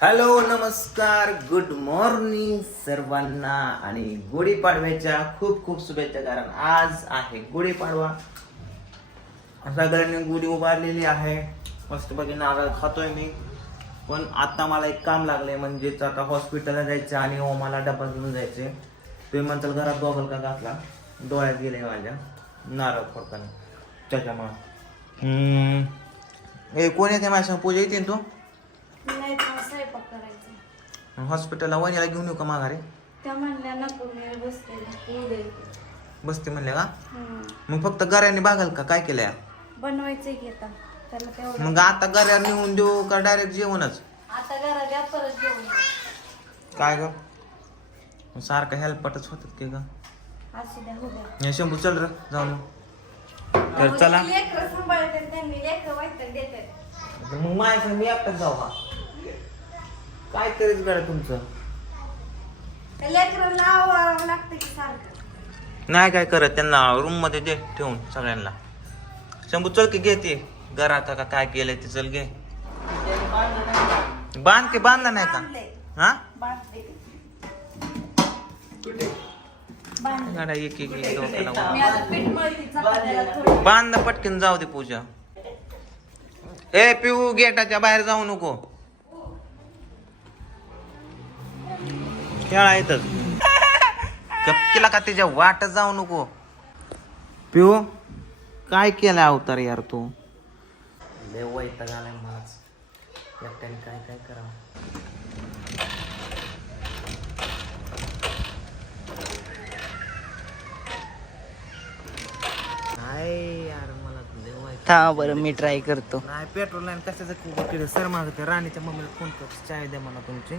Hello नमस्कार. Good morning सर्वांना आणि गुढीपाडव्याच्या खूप खूप शुभेच्छा कारण आज आहे गुढीपाडवा. सगळ्यांनी गुढी उभारलेली आहे. मस्तपैकी नारळ खातोय मी. पण आता मला एक काम लागले म्हणजेच आता हॉस्पिटलला जायचं आणि हो मला डबा घेऊन जायचे. तुम्ही म्हणताल घरात गॉगल का घातला? डोळ्यात गेले माझ्या. नारळ खोडताना त्याच्यामुळं. हे कोण येते माझ्या पूजा येते तू? नाही तर स्वयंपाक करायचा. हॉस्पिटलला वहिनीला घेऊन येऊ का माघारी? त्या म्हणल्या नको मी बसते उद्या येते. बसते म्हणले का? हम्म. मग फक्त गऱ्याने बागाल का? काय केलंय? बनवायचंय की आता. त्याला तेवढं. मग आता गऱ्या नेऊन देऊ का डायरेक्ट जेवणच? आता घरात द्या परत घेऊन ये. काय ग? सारखं हेल्पटच होतात की ग? असू द्या हो द्या. हे शंभू चल र जाऊन येऊ. तर चला. लेकरं सांभाळतात त्यांनी लेकरं वाईट देतात. मग माझ्या मी एकटाच जाऊ का? काय तरीच गड्या तुमचं? त्या लेकरांना आवावं लागतं की सारखं. नाही काय करत त्यांना रूममध्ये दे ठेवून सगळ्यांना. शंभू चल की घे ते. घरात का काय केलंय ते चल घे. बांध की बांधला नाही का? बांधले हा? बांधले बांधले गाड्या एक एक एक डोक्याला मी वर. आता पीठ मळती चपात्याला थोडी. बांध ना पटकन जाऊ दे पूजा. ए पिऊ गेटाच्या बाहेर जाऊ नको. खेळा येतच गपकीला का त्याच्या वाट जाऊ नको? पिऊ काय केलं अवतार यार तू? लय वैताग आलाय मलाच एकट्याने काय काय करावं? काय यार मला लय वैताग थांबा बरं मी ट्राय करतो. नाही पेट्रोल लाईन कशाचं कुठे सर मागते राणीच्या मम्मीला फोन कर चाय द्या मला तुमची.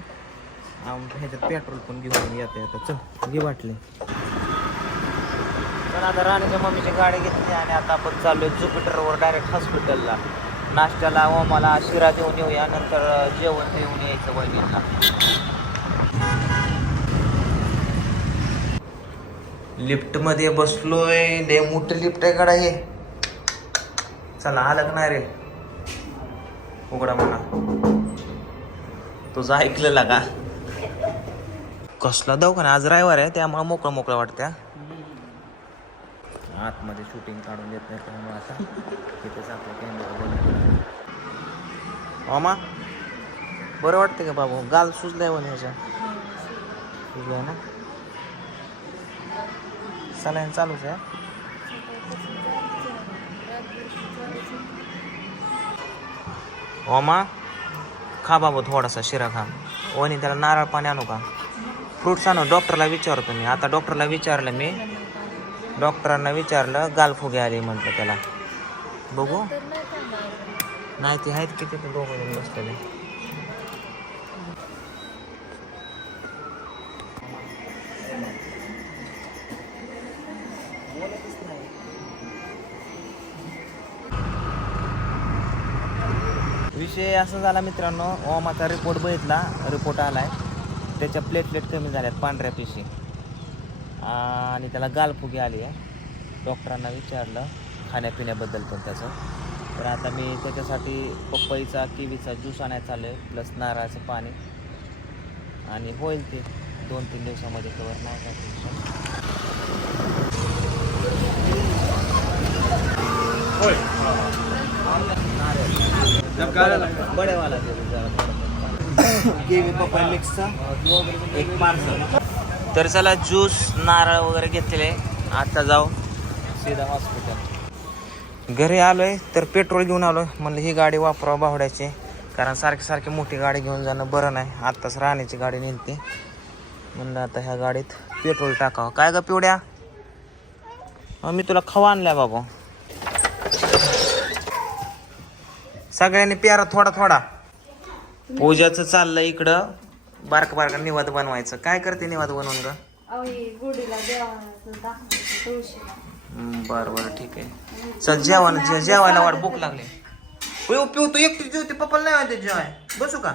ह्याच्यात पेट्रोल पण घेऊन येते आता. चल घे वाटले पण आता राणीच्या मम्मीची गाडी घेतली आणि आता आपण चाललोय जुपिटरवर डायरेक्ट हॉस्पिटलला नाश्त्याला व मला शिरा देऊन येऊया नंतर जेवण ठेवून यायचं वहिनींना. लिफ्टमध्ये बसलोय लय मोठं लिफ्ट आहे गाडा हे. चला आलं नाही रे. उघडा म्हणा. तुझं ऐकलेला का? कसला दवाखाना? आज रविवार आहे त्यामुळे मोकळं मोकळं वाटत्या आतमध्ये शूटिंग काढून देत नाही त्यामुळे आता. तिथेच आपलं कॅमेरा मामा बरं वाटतं का बाबू? गाल सुजलाय म्हणे ह्याच्या सुजलाय ना? सलाईन चालूच आहे ओमा खा बाबू थोडासा शिरा खा. वणी त्याला नारळ पाणी आणू का? फ्रूट्स आणू डॉक्टरला विचारतो मी. आता डॉक्टरला विचारलं मी. डॉक्टरांना विचारलं गालफुगे आले म्हटलं त्याला. बघू. नाही ते आहेत किती ते दोघं जण बसलेले. विषय असा झाला मित्रांनो ओमाचा रिपोर्ट बघितला रिपोर्ट आलाय. त्याच्या प्लेटलेट कमी झाल्यात पांढऱ्या पिशी आणि त्याला गालफुगी आली आहे. डॉक्टरांना विचारलं खाण्यापिण्याबद्दल पण त्याचं. तर आता मी त्याच्यासाठी पपईचा किवीचा ज्यूस आणायचा चालू आहे प्लस नारळाचं पाणी. आणि होईल ते दोन तीन दिवसामध्ये कवर नाही काय टेन्शन जरा. केवी पपई मिक्सचा एक पार्सल तर चला ज्यूस नारळ वगैरे घेतलेले. आता जाऊ. सीधा हॉस्पिटल घरी आलोय तर पेट्रोल घेऊन आलोय. म्हणलं ही गाडी वापरावा बावड्याची कारण सारखी सारखी मोठी गाडी घेऊन जाणं बरं नाही. आत्ताच राहण्याची गाडी नेलती. म्हणलं आता ह्या गाडीत पेट्रोल टाकावं. काय ग पिवड्या? मी तुला खवा आणलाय बाबा. सगळ्यांनी प्यारा थोडा थोडा. पूजाचं चाललंय इकडं. बारक बारका निवाद बनवायचं. काय करते निवाद बनवून ग? बरं बरं ठीक आहे. चल जेवण जे- जेवायला वाट भूक लागली. पिऊ पिऊ तू एकटी जेवते पप्पाला नाही माहिती जेवाय. बसू का?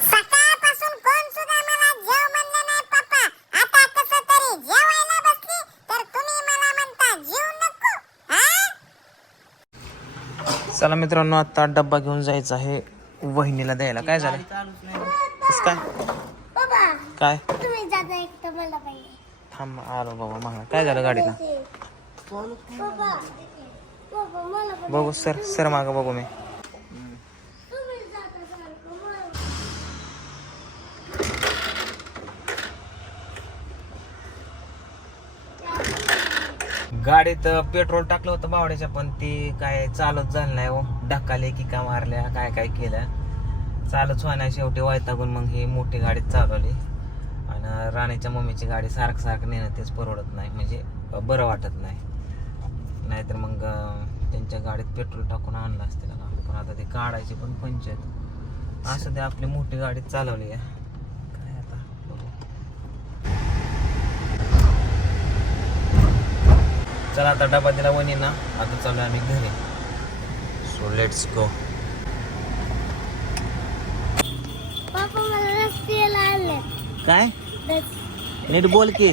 सकाळपासून कोण सुद्धा मला जेव म्हणलं नाही पप्पा. आता कसं तरी जेवायला बसली तर तुम्ही मला म्हणता जेव नको. हा? चला मित्रांनो आता डब्बा घेऊन जायचा आहे. वहिनीला द्यायला. काय झालं? कसं काय? बाबा काय? तुम्ही जाता एक तर मला पाहिजे थांब आलो बाबा मला काय झालं गाडीला? बाबा बाबा मला पण बघू सर सर मागं बघू मी. तुम्ही जाता सारखं मला गाडीत पेट्रोल टाकलं होतं बावड्याच्या पण ती काय चालत झालं नाही हो. ढकाले की का मारल्या काय काय केलं. चालूच होण्या शेवटी वैतागून मग ही मोठी गाडी चालवली. आणि राणीच्या मम्मीची गाडी सारखं सारखं नेणं तेच परवडत नाही म्हणजे बरं वाटत नाही. नाहीतर मग त्यांच्या गाडीत पेट्रोल टाकून आणलं असते ना पण आता ते काढायची पण पंचायत असं ते आपली मोठी गाडी चालवली आहे. काय आता? चला आता डबा दिला वणी ना आता चालू आम्ही घरी. सो लेट्स गो पापा मला रस्त्याला आणले काय? नीट बोल की.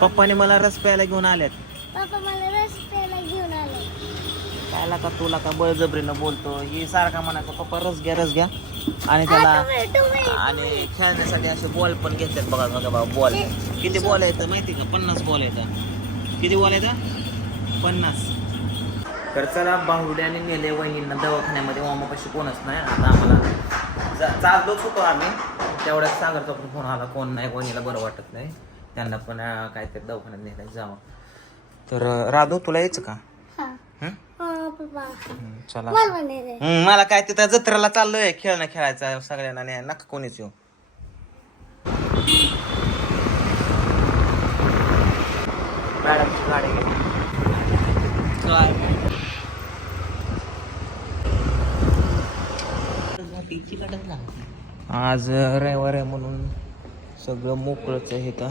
पप्पाने मला रस प्यायला घेऊन आल्यात. पापा मला रस्त्याला घेऊन आले. कायला का तुला का बळजबरीनं बोलतो. ही सारखा म्हणायचा पप्पा रस घ्या रस घ्या. आणि त्याला आणि खेळण्यासाठी असे बॉल पण घेतलेत बघा बघा बाबा बॉल. किती बॉल आहेत माहिती का? पन्नास बॉल आहेत. किती बॉल आहेत? पन्नास. तर चला बाहुड्याने नेले वहिनींना दवाखान्यामध्ये ओमापाशी कोणच नाही आता आम्हाला जा- चाललोच होतो आम्ही. तेवढ्याच सागरचा पण फोन आला कोण नाही वहिनीला बरं वाटत नाही. त्यांना पण काहीतरी दवाखान्यात नेलं जावं. तर राधू तुला यायचं का? हा. चला. मला काय तिथं जत्रेला चाललोय खेळणं खेळायचं सगळ्यांना नाही नका कोणीच येऊ मॅडमची गाडी गेली. आज रविवार आहे म्हणून सगळं मोकळंच आहे का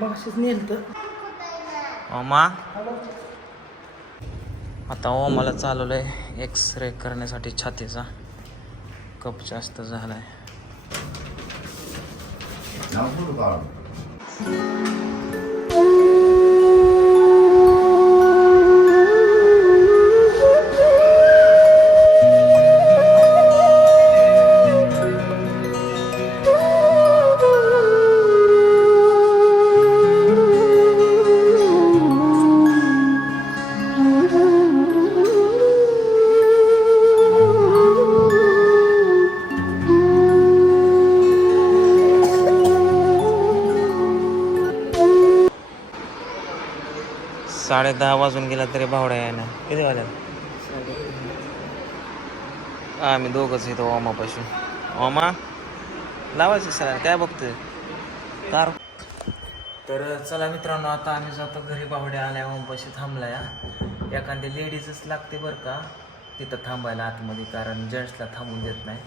मगाशीच नेलं ओमा. आता ओमाला चालवलंय एक्स रे करण्यासाठी छातीचा. कप जास्त झालाय. साडे दहा वाजून गेला तरी भावड्या आहे ना. किती वाजल्या आम्ही दोघंच येतो ओमापाशी. ओमा लावायचं सर काय बघतोय? कार तर चला मित्रांनो आता आम्ही जातो घरी. बावड्या आल्या ओमपाशी थांबलाय हा. एखादी लेडीजच लागते बरं का? तिथं थांबायला आतमध्ये कारण जेंट्सला थांबून देत नाही.